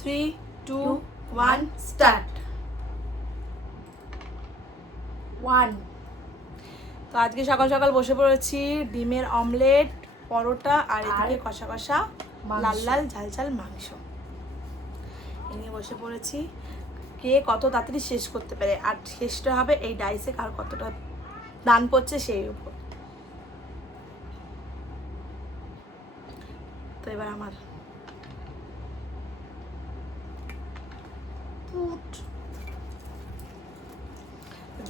3, 2, 1 স্টার্ট। 1 তো আজকে সকাল সকাল বসে পড়েছি ডিমের অমলেট, পরোটা আর এদিকে কষা কষা লাল লাল ঝাল ঝাল মাংস এই নিয়ে বসে পড়েছি। কে কত তাড়াতাড়ি শেষ করতে পারে, আর শেষটা হবে এই ডাইসে কার কতটা দান পড়ছে সেই উপর। তো এবার আমার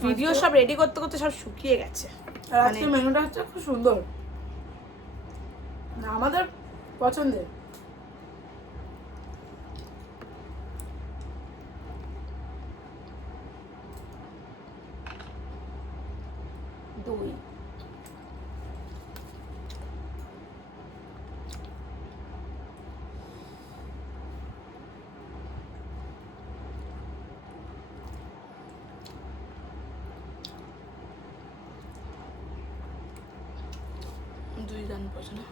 ভিডিও সব রেডি করতে করতে সব শুকিয়ে গেছে। আর আজকে মেনুটা হচ্ছে খুব সুন্দর, আমাদের পছন্দের। দই দুই দান পড়ছে না।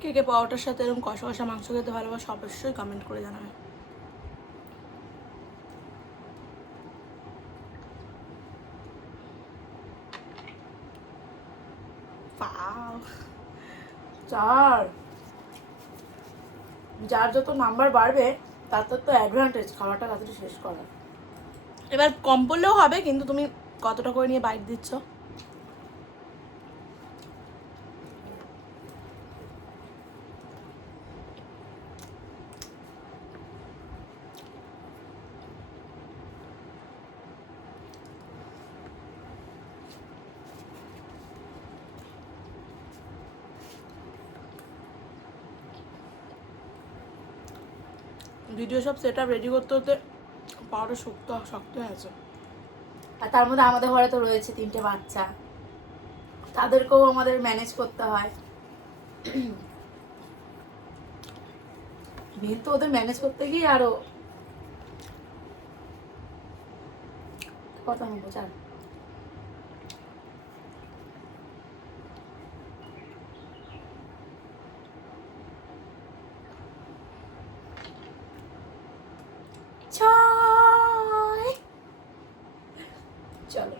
কে কে পরোটার সাথে এরকম কষা কষা মাংস খেতে ভালোবাসে অবশ্যই কমেন্ট করে জানাবে। চার, যার যত নাম্বার বাড়বে তার তো অ্যাডভান্টেজ খাওয়াটা তাড়াতাড়ি শেষ করার। এবার কম পড়লেও হবে, কিন্তু তুমি কতটা করে নিয়ে বাইট দিচ্ছ? ভিডিও সব সেট আপ রেডি করতে হতে পাওয়াটা শক্ত শক্ত হয়ে আছে। আর তার মধ্যে আমাদের ঘরে তো রয়েছে 3টে বাচ্চা, তাদেরকেও আমাদের ম্যানেজ করতে হয়। মেন তো ওদের ম্যানেজ করতে গিয়ে আরো কথা বলবো। চার, ছয়, চলো।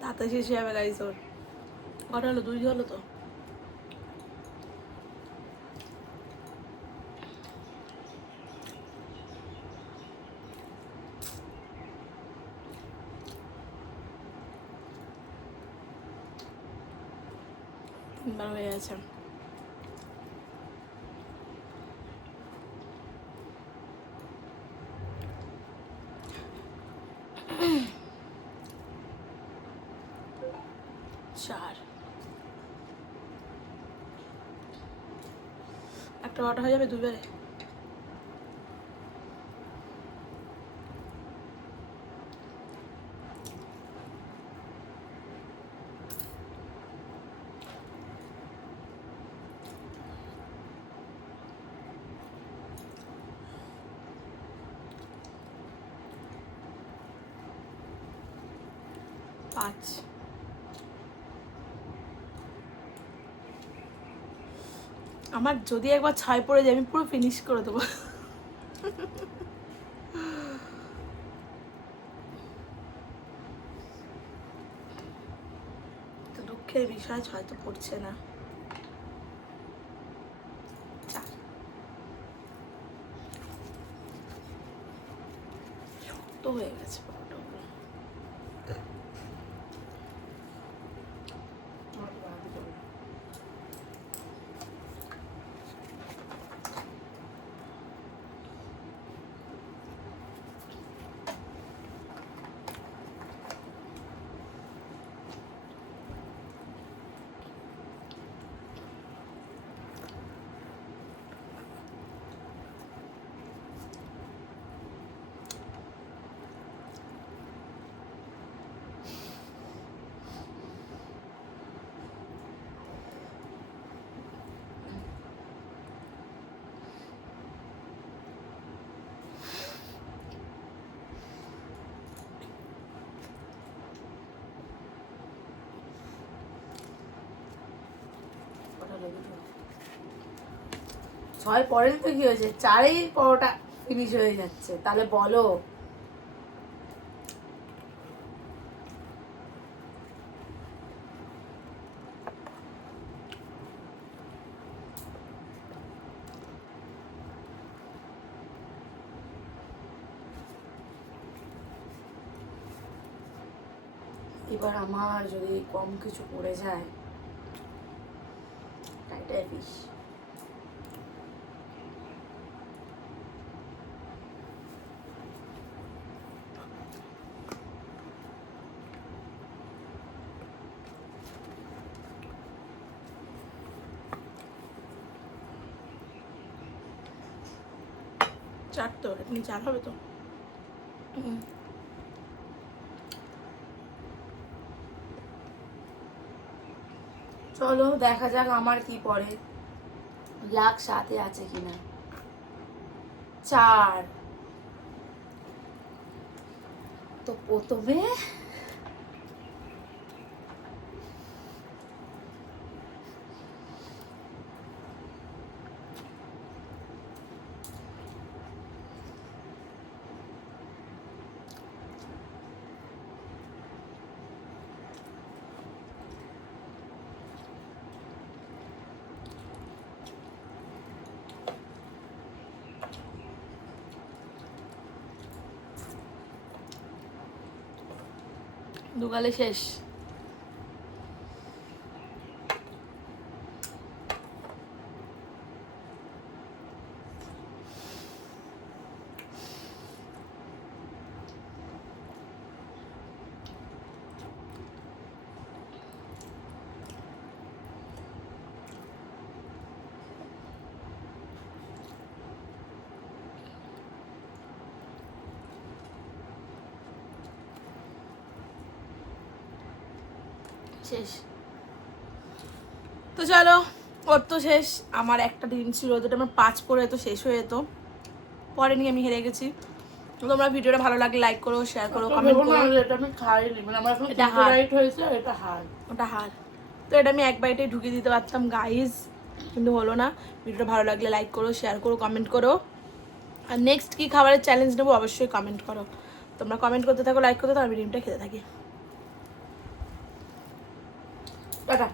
তাড়াতাড়ি শেষ হয়ে যাবে গাইস। ওর কটা হলো? 2 হলো তো। তিনবার হয়ে গেছে। চার, একটা অটো হয়ে যাবে দুবারে। পাঁচ, আমার যদি একবার 6 পড়ে যায় আমি পুরো ফিনিশ করে দেবো। তো দুঃখের বিষয় 6 তো পড়ছে না। 4, শক্ত হয়ে গেছে পরোটাগুলো। ছয় পরেন তো কি হয়েছে, 4-এই পরোটা ফিনিশ হয়ে যাচ্ছে, তাহলে বলো। এবার আমার যদি কম কিছু পড়ে যায়, টাইটাই ফিশ। চার তো এমনি চার হবে তো। চলো দেখা যাক আমার কি পড়ে, লাখ 7-এ আছে কিনা। 4। তো প্রথমে দুগালে শেষ। শেষ। তো চলো, ওর তো শেষ, আমার একটা ডিম ছিল, যেটা আমার 5 পরে তো শেষ হয়ে যেত, পরে নিয়ে আমি হেরে গেছি। তো তোমরা ভিডিওটা ভালো লাগলে লাইক করো, শেয়ার করো, কমেন্ট করো। এটা আমি খাইনি, মানে আমার এখন এটা হার। রাইট হয়েছে, এটা হার। ওটা হার। তো এটা আমি এক বাইটে ঢুকিয়ে দিতে পারতাম গাইজ, কিন্তু হলো না। ভিডিওটা ভালো লাগলে লাইক করো, শেয়ার করো, কমেন্ট করো। আর নেক্সট কি খাবারের চ্যালেঞ্জ নেবো অবশ্যই কমেন্ট করো। তোমরা কমেন্ট করতে থাকো, লাইক করতে থাকো, আমি ডিমটা খেতে থাকি। টাটা।